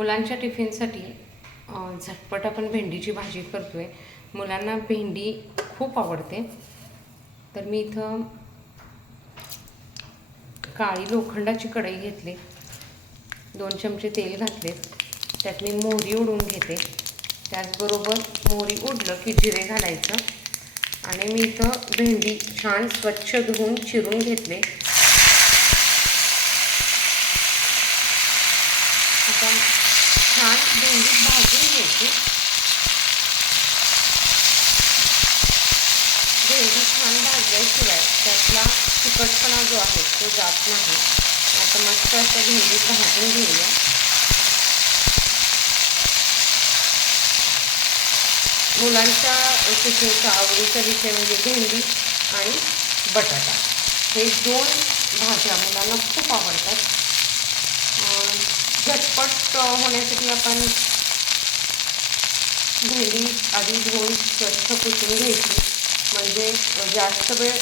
मुलांच्या टिफिनसाठी झटपट आपण भेंडीची भाजी करतो आहे मुलांना भेंडी खूप आवडते. तर मी इथं काळी लोखंडाची कढई घेतली. दोन चमचे तेल घातले. त्यात मी मोहरी उडून घेते. त्याचबरोबर मोहरी उडलं की जिरे घालायचं. आणि मी इथं भेंडी छान स्वच्छ धुवून चिरून घेतले. आता छान भेंडी भाजून घ्यायची. भेंडी छान भाजल्याशिवाय त्यातला तिखटपणा जो आहे तो जात नाही. आता मस्त असं भेंडी भाजून घेऊया. मुलांच्या टिफिनचा आवडीचा विषय म्हणजे भेंडी आणि बटाटा. हे दोन भाज्या मुलांना खूप आवडतात. होण्यासाठी आपण भेंडी आधी धुवून स्वच्छ पुसून घ्यायची. म्हणजे जास्त वेळ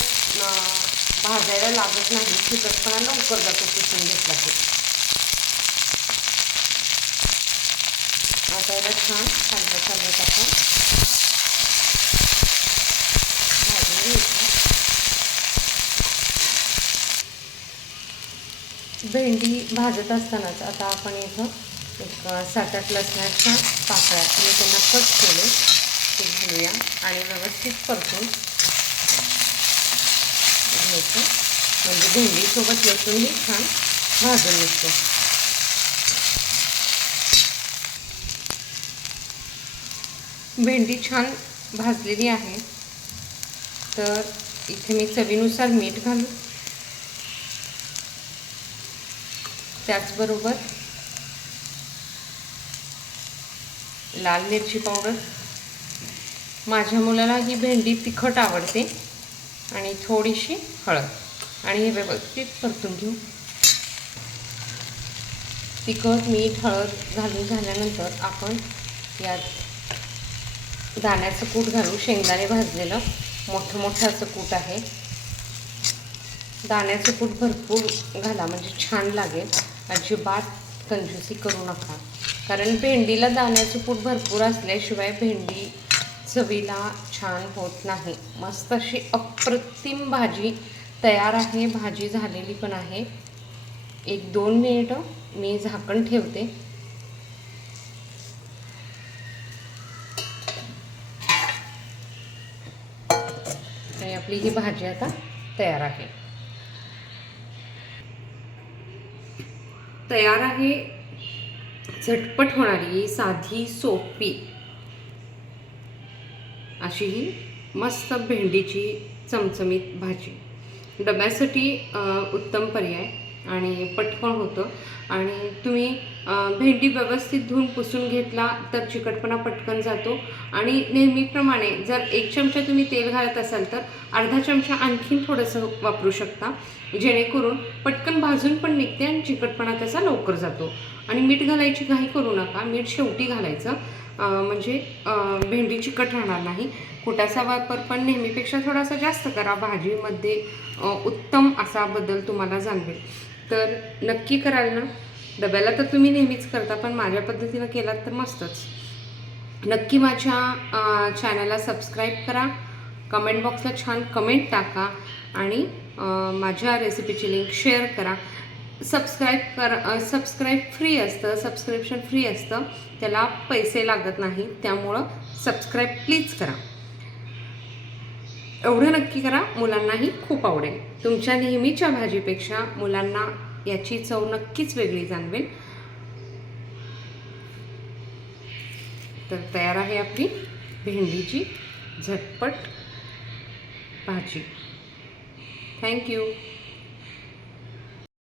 भाजायला लागत नाही. चिकटपणा लवकर जातो पुसून घेतला की आता याला छान चांगलं हलवत आपण भाजून घ्यायचं. भेंडी भाजत असतानाच आता आपण इथं एक सात आठ लसणाच्या पाकळ्या मी त्यांना कट केले. ते घालूया आणि व्यवस्थित परतून घ्यायचं. म्हणजे भेंडीसोबत लसूणही छान भाजून निघतो भेंडी छान भाजलेली आहे. तर इथे मी चवीनुसार मीठ घालू त्याचबरोबर लाल मिरची पावडर. माझ्या मुलाला ही भेंडी तिखट आवडते आणि थोडीशी हळद. आणि हे व्यवस्थित परतून घेऊ. तिखट मीठ हळद घालून झाल्यानंतर आपण यात दाण्याचं कूट घालू शेंगदाणे भाजलेलं मोठं मोठं असं कूट आहे. दाण्याचं कूट भरपूर घाला म्हणजे छान लागेल. अजिबात कंजूसी करू नका. कारण भेंडीला दाण्याचं पूट भरपूर असल्याशिवाय भेंडी चवीला छान होत नाही. मस्त अशी अप्रतिम भाजी तयार आहे. भाजी झालेली पण आहे. एक दोन मिनिटं मी झाकण ठेवते. आणि आपली ही भाजी आता तयार आहे. तयार आहे. झटपट होणारी साधी सोपी अशी ही मस्त भेंडीची चमचमीत भाजी. डब्यासाठी उत्तम पर्याय. आणि पटकन होतं. आणि तुम्ही भेंडी व्यवस्थित धुवून पुसून घेतला तर चिकटपणा पटकन जातो. आणि नेहमीप्रमाणे जर एक चमचा तुम्ही तेल घालत असाल तर अर्धा चमचा आणखीन थोडंसं वापरू शकता. जेणेकरून पटकन भाजून पण निघते आणि चिकटपणा त्याचा लवकर जातो. आणि मीठ घालायची घाई करू नका. मीठ शेवटी घालायचं. म्हणजे भेंडी चिकट राहणार नाही. कुटाचा वापर पण नेहमीपेक्षा थोडासा जास्त करा. भाजीमध्ये उत्तम असा बदल तुम्हाला जाणवेल. तर नक्की कराल ना? डब्याला तर तुम्ही नेहमीच करता पण माझ्या पद्धतीनं केलात तर मस्तच. नक्की माझ्या चॅनलला सबस्क्राईब करा. कमेंट बॉक्सला छान कमेंट टाका आणि माझ्या रेसिपीची लिंक शेअर करा. सबस्क्राईब कर सबस्क्राईब फ्री असतं सबस्क्रिप्शन फ्री असतं. त्याला पैसे लागत नाही त्यामुळं सबस्क्राईब प्लीज करा. एवढं नक्की करा मुलांनाही खूप आवडेल. तुमच्या नेहमीच्या भाजीपेक्षा मुलांना याची चव नक्कीच वेगळी जाणवेल. तर तयार आहे आपली भेंडीची झटपट भाजी. थँक्यू